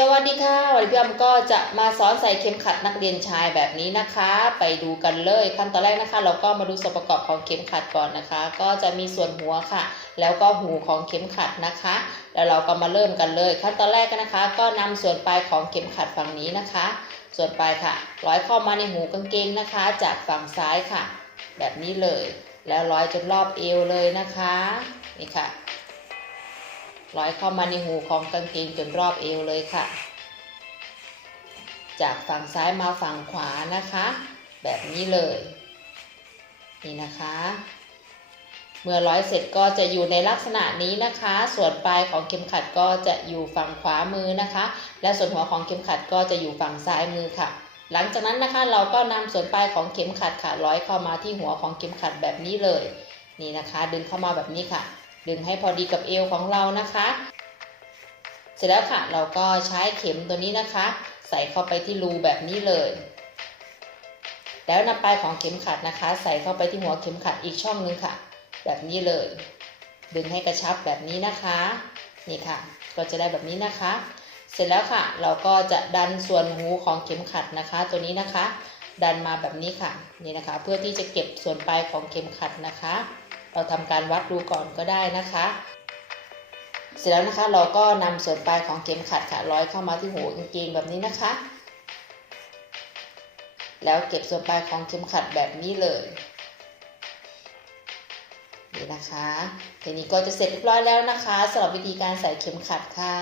สวัสดีค่ะ วันนี้พี่อ้อมก็จะมาสอนใส่เข็มขัดนักเรียนชายแบบนี้นะคะ ไปดูกันเลยขั้นตอนแรกนะคะ เราก็มาดูส่วนประกอบของเข็มขัดก่อนนะคะ ก็จะมีส่วนหัวค่ะ แล้วก็หูของเข็มขัดนะคะ แล้วเราก็มาเริ่มกันเลย ขั้นตอนแรกกันนะคะ ก็นำส่วนปลายของเข็มขัดฝั่งนี้นะคะ ส่วนปลายค่ะ ร้อยเข้ามาในหูกางเกงนะคะ จากฝั่งซ้ายค่ะ แบบนี้เลย แล้วร้อยจนรอบเอวเลยนะคะ นี่ค่ะ ร้อยเข้ามาในหูของกางเกงจนรอบเอวเลยค่ะ จากฝั่งซ้ายมาฝั่งขวานะคะ แบบนี้เลย นี่นะคะ เมื่อร้อยเสร็จก็จะอยู่ในลักษณะนี้นะคะ ส่วนปลายของเข็มขัดก็จะอยู่ฝั่งขวามือนะคะ และส่วนหัวของเข็มขัดก็จะอยู่ฝั่งซ้ายมือค่ะหลังจากนั้นนะคะเราก็นำส่วนปลายของเข็มขัดค่ะร้อยเข้ามาที่หัวของเข็มขัดแบบนี้เลย นี่นะคะ ดึงเข้ามาแบบนี้ค่ะ ดึงให้พอดีกับเอวของเรานะคะ เสร็จแล้วค่ะ เราก็ใช้เข็มตัวนี้นะคะ ใส่เข้าไปที่รูแบบนี้เลย แล้วนำปลายของเข็มขัดนะคะ ใส่เข้าไปที่หัวเข็มขัดอีกช่องหนึงค่ะ แบบนี้เลย ดึงให้กระชับแบบนี้นะคะ นี่ค่ะ ก็จะได้แบบนี้นะคะ เสร็จแล้วค่ะ เราก็จะดันส่วนหูของเข็มขัดนะคะ ตัวนี้นะคะ ดันมาแบบนี้ค่ะ นี่นะคะ เพื่อที่จะเก็บส่วนปลายของเข็มขัดนะคะ เราทำการวัดดูก่อนก็ได้นะคะ เสร็จแล้วนะคะเราก็นำส่วนปลายของเข็มขัดค่ะร้อยเข้ามาที่หูกางเกงแบบนี้นะคะ แล้วเก็บส่วนปลายของเข็มขัดแบบนี้เลยนี่นะคะทีนี้ก็จะเสร็จเรียบร้อยแล้วนะคะสำหรับวิธีการใส่เข็มขัดค่ะ